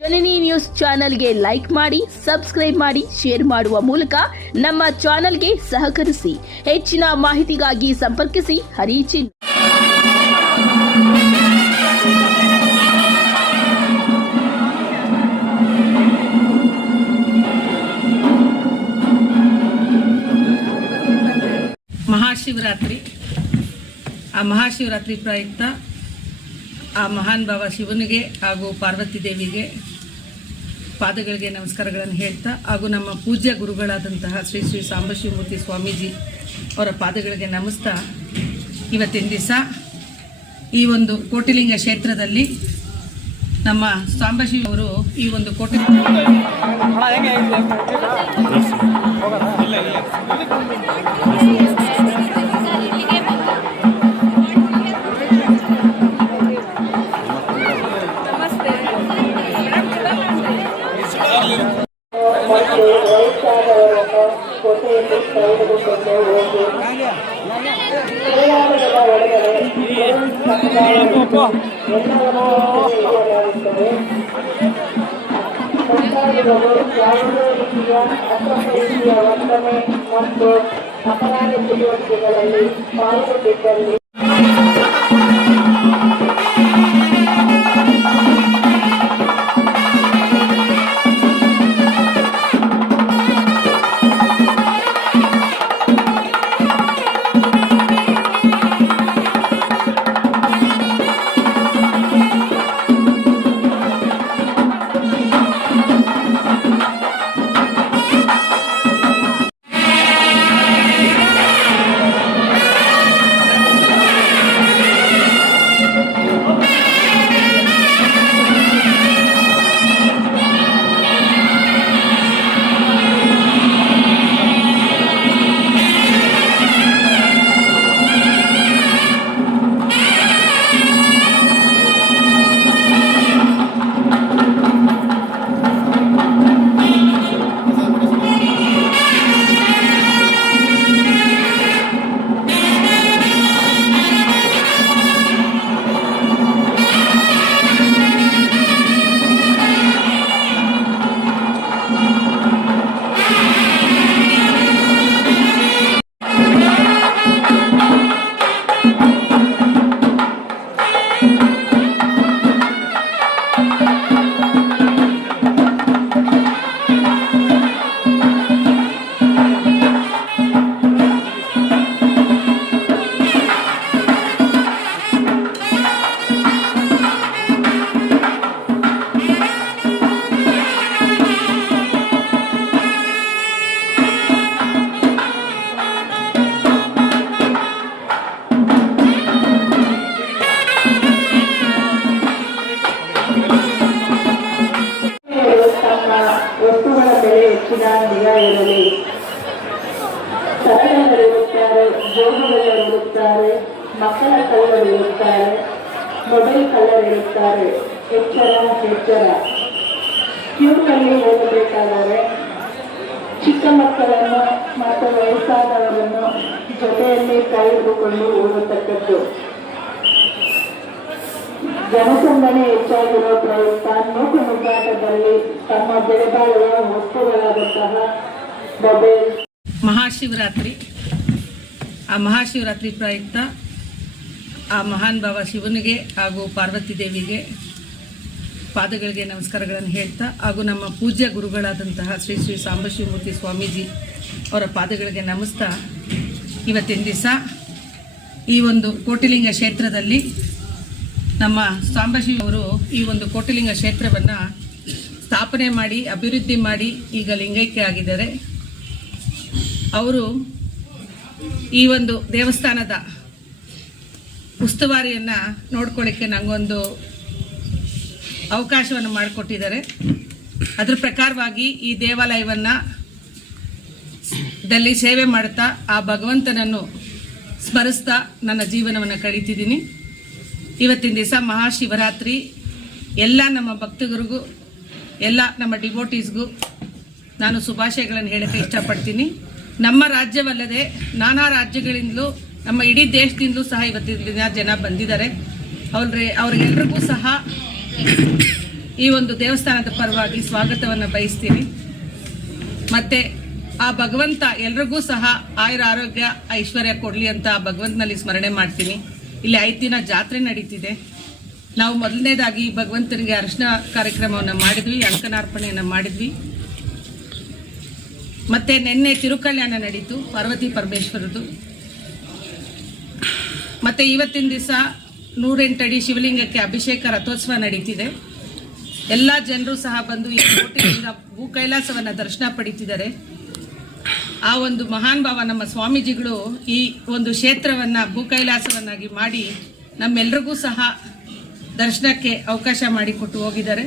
ಜನನಿ news ಚಾನೆಲ್ಗೆ like ಮಾಡಿ, subscribe ಮಾಡಿ, ಶೇರ್ ಮಾಡುವ ಮೂಲಕ ನಮ್ಮ ಚಾನೆಲ್ಗೆ ಸಹಕರಿಸಿ. ಹೆಚ್ಚಿನ ಮಾಹಿತಿಗಾಗಿ ಸಂಪರ್ಕಿಸಿ ಹರಿಚಿನ್. ಮಹಾಶಿವರಾತ್ರಿ. ಆ ಮಹಾಶಿವರಾತ್ರಿ ಪ್ರಯುಕ್ತ ಆ ಮಹಾನ್ ಭಾವ ಶಿವನಿಗೆ ಹಾಗೂ ಪಾರ್ವತಿ ದೇವಿಗೆ ಪಾದಗಳಿಗೆ ನಮಸ್ಕಾರಗಳನ್ನು ಹೇಳ್ತಾ, ಹಾಗೂ ನಮ್ಮ ಪೂಜ್ಯ ಗುರುಗಳಾದಂತಹ ಶ್ರೀ ಶ್ರೀ ಸಾಂಬಶಿವಮೂರ್ತಿ ಸ್ವಾಮೀಜಿ ಅವರ ಪಾದಗಳಿಗೆ ನಮಿಸ್ತಾ, ಇವತ್ತಿನ ದಿವಸ ಈ ಒಂದು ಕೋಟಿಲಿಂಗ ಕ್ಷೇತ್ರದಲ್ಲಿ ನಮ್ಮ ಸಾಂಬಶಿವ ಅವರು ಈ ಒಂದು ವರ್ತನೆ ಮತ್ತು ಅಪರಾಧ ಚಟುವಟಿಕೆಗಳಲ್ಲಿ ಪಾಲ್ಗೊಂಡಿದ್ದಲ್ಲಿ ವಸ್ತುಗಳ ಬೆಲೆ ಹೆಚ್ಚಿನ ನಿಗಾ ಇರಲಿ. ಸರಳರಿರುತ್ತಾರೆ, ಜೋಗುಗಳಿರುತ್ತಾರೆ, ಮಕ್ಕಳ ಕಳ್ಳರಿರುತ್ತಾರೆ, ಮೊಬೈಲ್ ಕಳ್ಳರಿರುತ್ತಾರೆ. ಎಚ್ಚರ ಎಚ್ಚರ. ಕ್ಯೂನಲ್ಲಿ ಹೋಗಬೇಕಾದರೆ ಚಿಕ್ಕ ಮಕ್ಕಳನ್ನು ಮತ್ತು ವಯಸ್ಸಾದವರನ್ನು ಜೊತೆಯಲ್ಲಿ ಕೈ ಹಿಡಿದುಕೊಂಡು ಹೋಗತಕ್ಕದ್ದು. ಜನಸಂದಣಿ ಹೆಚ್ಚಾಗಿರುವ ಪ್ರಯುಕ್ತ ನೋಟು ನುಗ್ಗಾಟದಲ್ಲಿ ತಮ್ಮ ಬೆಲೆಬಾಳುವ ವಸ್ತುಗಳಾದಂತಹ ಮೊಬೈಲ್. ಮಹಾಶಿವರಾತ್ರಿ. ಆ ಮಹಾಶಿವರಾತ್ರಿ ಪ್ರಯುಕ್ತ ಆ ಮಹಾನ್ ಭಾವ ಶಿವನಿಗೆ ಹಾಗೂ ಪಾರ್ವತಿ ದೇವಿಗೆ ಪಾದಗಳಿಗೆ ನಮಸ್ಕಾರಗಳನ್ನು ಹೇಳ್ತಾ, ಹಾಗೂ ನಮ್ಮ ಪೂಜ್ಯ ಗುರುಗಳಾದಂತಹ ಶ್ರೀ ಶ್ರೀ ಸಾಂಬಶಿವಮೂರ್ತಿ ಸ್ವಾಮೀಜಿ ಅವರ ಪಾದಗಳಿಗೆ ನಮಿಸ್ತಾ, ಇವತ್ತಿನ ದಿವಸ ಈ ಒಂದು ಕೋಟಿಲಿಂಗ ಕ್ಷೇತ್ರದಲ್ಲಿ ನಮ್ಮ ಸಾಂಬಶಿವ ಅವರು ಈ ಒಂದು ಕೋಟಿಲಿಂಗ ಕ್ಷೇತ್ರವನ್ನು ಸ್ಥಾಪನೆ ಮಾಡಿ ಅಭಿವೃದ್ಧಿ ಮಾಡಿ ಈಗ ಲಿಂಗೈಕ್ಯ ಆಗಿದ್ದಾರೆ. ಅವರು ಈ ಒಂದು ದೇವಸ್ಥಾನದ ಉಸ್ತುವಾರಿಯನ್ನು ನೋಡ್ಕೊಳ್ಳಿಕ್ಕೆ ನನಗೊಂದು ಅವಕಾಶವನ್ನು ಮಾಡಿಕೊಟ್ಟಿದ್ದಾರೆ. ಅದರ ಪ್ರಕಾರವಾಗಿ ಈ ದೇವಾಲಯವನ್ನು ದಲ್ಲಿ ಸೇವೆ ಮಾಡುತ್ತಾ ಆ ಭಗವಂತನನ್ನು ಸ್ಮರಿಸ್ತಾ ನನ್ನ ಜೀವನವನ್ನು ಕಳೀತಿದ್ದೀನಿ. ಇವತ್ತಿನ ದಿವಸ ಮಹಾಶಿವರಾತ್ರಿ. ಎಲ್ಲ ನಮ್ಮ ಭಕ್ತರಿಗೂ, ಎಲ್ಲ ನಮ್ಮ ಡಿವೋಟೀಸ್ಗೂ ನಾನು ಶುಭಾಶಯಗಳನ್ನು ಹೇಳೋಕ್ಕೆ ಇಷ್ಟಪಡ್ತೀನಿ. ನಮ್ಮ ರಾಜ್ಯವಲ್ಲದೆ ನಾನಾ ರಾಜ್ಯಗಳಿಂದಲೂ ನಮ್ಮ ಇಡೀ ದೇಶದಿಂದಲೂ ಸಹ ಇವತ್ತಿನ ದಿನ ಜನ ಬಂದಿದ್ದಾರೆ. ಅವ್ರಿಗೆಲ್ರಿಗೂ ಸಹ ಈ ಒಂದು ದೇವಸ್ಥಾನದ ಪರವಾಗಿ ಸ್ವಾಗತವನ್ನು ಬಯಸ್ತೀನಿ. ಮತ್ತೆ ಆ ಭಗವಂತ ಎಲ್ರಿಗೂ ಸಹ ಆಯುರ ಆರೋಗ್ಯ ಐಶ್ವರ್ಯ ಕೊಡಲಿ ಅಂತ ಆ ಭಗವಂತನಲ್ಲಿ ಸ್ಮರಣೆ ಮಾಡ್ತೀನಿ. ಇಲ್ಲಿ 5 ದಿನ ಜಾತ್ರೆ ನಡೀತಿದೆ. ನಾವು ಮೊದಲನೇದಾಗಿ ಭಗವಂತನಿಗೆ ಅರ್ಶನ ಕಾರ್ಯಕ್ರಮವನ್ನು ಮಾಡಿದ್ವಿ, ಅಂಕನಾರ್ಪಣೆಯನ್ನು ಮಾಡಿದ್ವಿ. ಮತ್ತೆ ನಿನ್ನೆ ತಿರುಕಲ್ಯಾಣ ನಡೀತು ಪಾರ್ವತಿ ಪರಮೇಶ್ವರದು. ಮತ್ತೆ ಇವತ್ತಿನ ದಿವಸ 108 ಅಡಿ ಶಿವಲಿಂಗಕ್ಕೆ ಅಭಿಷೇಕ ರಥೋತ್ಸವ ನಡೀತಿದೆ. ಎಲ್ಲ ಜನರು ಸಹ ಬಂದು ಈ ಕೋಟೆಯಿಂದ ಭೂ ಕೈಲಾಸವನ್ನ ದರ್ಶನ ಪಡೀತಿದ್ದಾರೆ. ಆ ಒಂದು ಮಹಾನ್ ಭಾವ ನಮ್ಮ ಸ್ವಾಮೀಜಿಗಳು ಈ ಒಂದು ಕ್ಷೇತ್ರವನ್ನ ಭೂ ಕೈಲಾಸವನ್ನಾಗಿ ಮಾಡಿ ನಮ್ಮೆಲ್ರಿಗೂ ಸಹ ದರ್ಶನಕ್ಕೆ ಅವಕಾಶ ಮಾಡಿಕೊಟ್ಟು ಹೋಗಿದ್ದಾರೆ.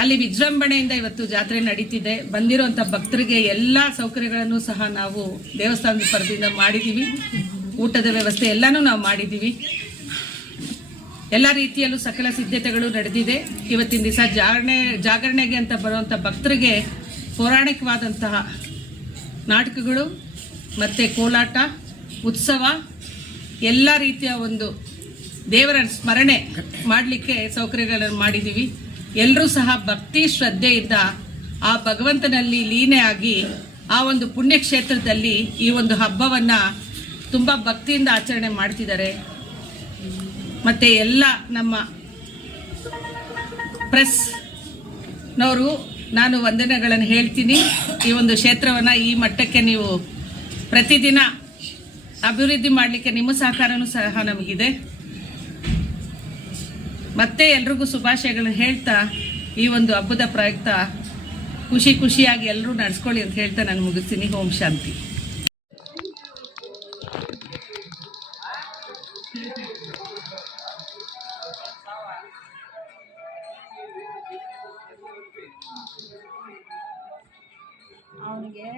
ಅಲ್ಲಿ ವಿಜೃಂಭಣೆಯಿಂದ ಇವತ್ತು ಜಾತ್ರೆ ನಡೀತಿದೆ. ಬಂದಿರುವಂಥ ಭಕ್ತರಿಗೆ ಎಲ್ಲ ಸೌಕರ್ಯಗಳನ್ನು ಸಹ ನಾವು ದೇವಸ್ಥಾನದ ಪರದಿಂದ ಮಾಡಿದ್ದೀವಿ. ಊಟದ ವ್ಯವಸ್ಥೆ ಎಲ್ಲನೂ ನಾವು ಮಾಡಿದ್ದೀವಿ. ಎಲ್ಲ ರೀತಿಯಲ್ಲೂ ಸಕಲ ಸಿದ್ಧತೆಗಳು ನಡೆದಿದೆ. ಇವತ್ತಿನ ದಿವಸ ಜಾಗರಣೆಗೆ ಅಂತ ಬರುವಂಥ ಭಕ್ತರಿಗೆ ಪೌರಾಣಿಕವಾದಂತಹ ನಾಟಕಗಳು ಮತ್ತು ಕೋಲಾಟ, ಉತ್ಸವ, ಎಲ್ಲ ರೀತಿಯ ಒಂದು ದೇವರ ಸ್ಮರಣೆ ಮಾಡಲಿಕ್ಕೆ ಸೌಕರ್ಯಗಳನ್ನು ಮಾಡಿದ್ದೀವಿ. ಎಲ್ಲರೂ ಸಹ ಭಕ್ತಿ ಶ್ರದ್ಧೆಯಿಂದ ಆ ಭಗವಂತನಲ್ಲಿ ಲೀನೆ ಆಗಿ ಆ ಒಂದು ಪುಣ್ಯಕ್ಷೇತ್ರದಲ್ಲಿ ಈ ಒಂದು ಹಬ್ಬವನ್ನು ತುಂಬ ಭಕ್ತಿಯಿಂದ ಆಚರಣೆ ಮಾಡ್ತಿದ್ದಾರೆ. ಮತ್ತು ಎಲ್ಲ ನಮ್ಮ ಪ್ರೆಸ್ನವರು ನಾನು ವಂದನೆಗಳನ್ನು ಹೇಳ್ತೀನಿ. ಈ ಒಂದು ಕ್ಷೇತ್ರವನ್ನು ಈ ಮಟ್ಟಕ್ಕೆ ನೀವು ಪ್ರತಿದಿನ ಅಭಿವೃದ್ಧಿ ಮಾಡಲಿಕ್ಕೆ ನಿಮ್ಮ ಸಹಕಾರನೂ ಸಹ ನಮಗಿದೆ. ಮತ್ತೆ ಎಲ್ರಿಗೂ ಶುಭಾಶಯಗಳನ್ನು ಹೇಳ್ತಾ ಈ ಒಂದು ಹಬ್ಬದ ಪ್ರಯುಕ್ತ ಖುಷಿಯಾಗಿ ಎಲ್ಲರೂ ನಡೆಸ್ಕೊಳ್ಳಿ ಅಂತ ಹೇಳ್ತಾ ನಾನು ಮುಗಿಸ್ತೀನಿ. ಓಂ ಶಾಂತಿ. ಅವನಿಗೆ